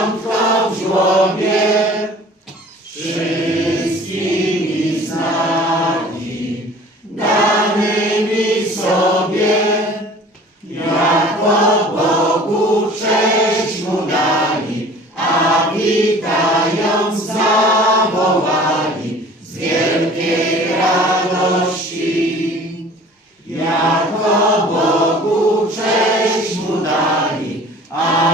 Dzieciątko w żłobie wszystkimi znaki danymi sobie, jako Bogu cześć mu dali, a witając zawołali z wielkiej radości. Jako Bogu cześć mu dali, a